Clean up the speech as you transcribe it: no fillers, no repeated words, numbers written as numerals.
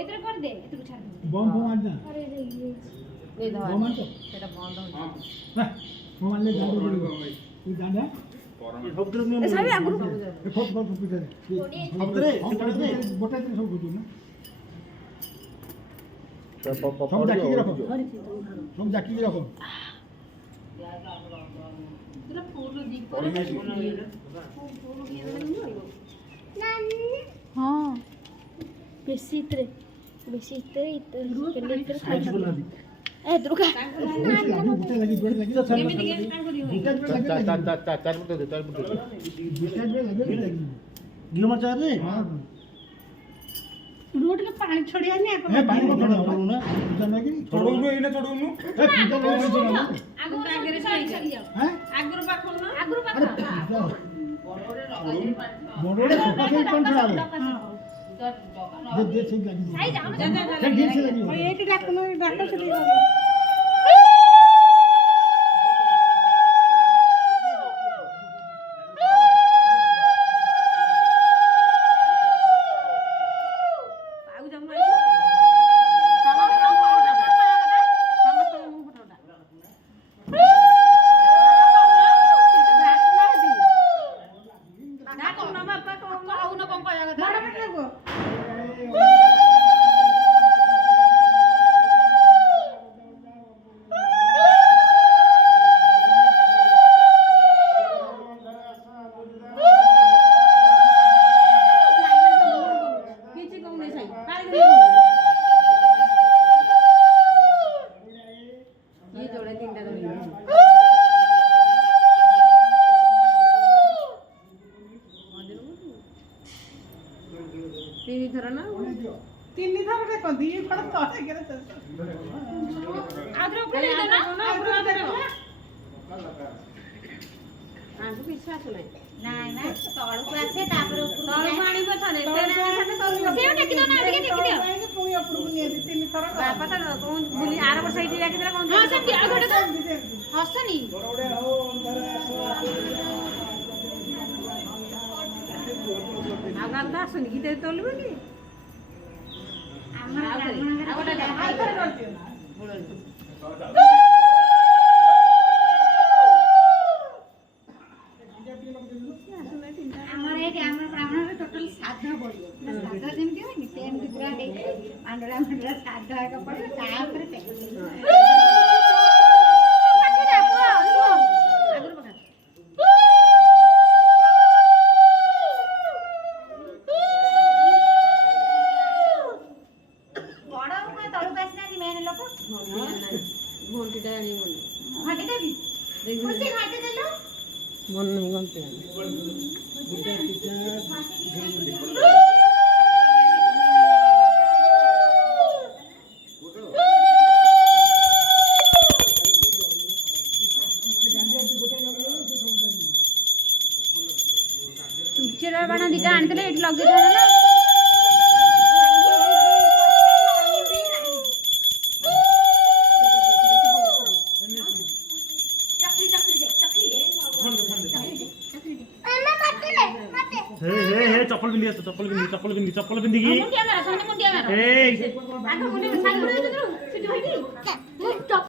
এতরে করে দে এতরে ছাড় দে bomb bomb আন না আরে রে এই ধর বম আন তো এটা বন্ধ হচ্ছে হ্যাঁ বম আনলে দাঁড় তুই দাঁড়া শব্দের নিয়ম এ সবই আগুন এ ফট ফট ফুটে দে শব্দরে গোটা দিন সব বুঝু না সব সব জাকি রাখো সব জাকি রাখো পুরো ফুল দিক করে ফুল দিয়ে দেন हां বেশি ইতরে কেলে ইতরে খাই এ দুর্গা গোটা লাগি গোটা লাগি তো এমনি গেম টান করিও চার ফুটে দে গোটা লাগি ঘিও মাছ রে हां रोड के पानी छोड़िया नहीं आप ए पानी में थोड़ा करू ना पूजा लगी छोड़ौनु एने छोड़ौनु ए पूजा लगी छोड़ा आगु आगे चली जाओ हैं आगु पाखो ना आगु अरे पाखो मोड़ोड़े सोफा से कौन खड़ा है दे ठीक लगी साई जाओ ना चल ढेर से लगी और एक डाकनो डाको से दे आगु जाओ तीन थर ना तीन थर रे को दी पर तो करे तो आदर ऊपर दे ना ऊपर आदर आंगु विश्वास नहीं ना ना तळକୁ आसे तापर ऊपर तळକୁ आଣିବ ଥରେ तेरे तळକୁ सेव टेकी दो ना ଟିକେ टेकी दियो पुणी ऊपर को नहीं तीन थर बापा तो कोन बुली आर वर्ष इटी राखि देला कोन हां सब आ गडे हसनी आगान दास नि गीते तोलबे नि हमरा आगोटा हाय थर करतियो ना ଆମର ଏଠି ଆମର ବ୍ରାହ୍ମଣରେ ଟୋଟାଲ ସାଧା ପଡ଼ିବ ସାଧା ଯେମିତି ହୁଏନି ସେମିତି ପୁରା ହେଇକି ମାଣ୍ଡରା ମାଣ୍ଡରା ସାଧା ଏକା ପଡ଼ିବ ତାପରେ ବଡ଼ ତଳକୁ ଆସିନାହାନ୍ତି ମେନ୍ ଲୋକ घंटीटा आनी मन ଘାଟି ଦେବି ଖୁସି ଘାଟି ଦେଲୁ मन नहीं घंटी ଚୁଚେର ବାଣ ଦିଟା ଆଣିଥିଲେ ଏଠି ଲଗେଇଥାନ୍ତେ ନା हे चप्पल पिंदी आस चप्पल पिंदी की मुंडिया मार ए आगो मुंडिया साइड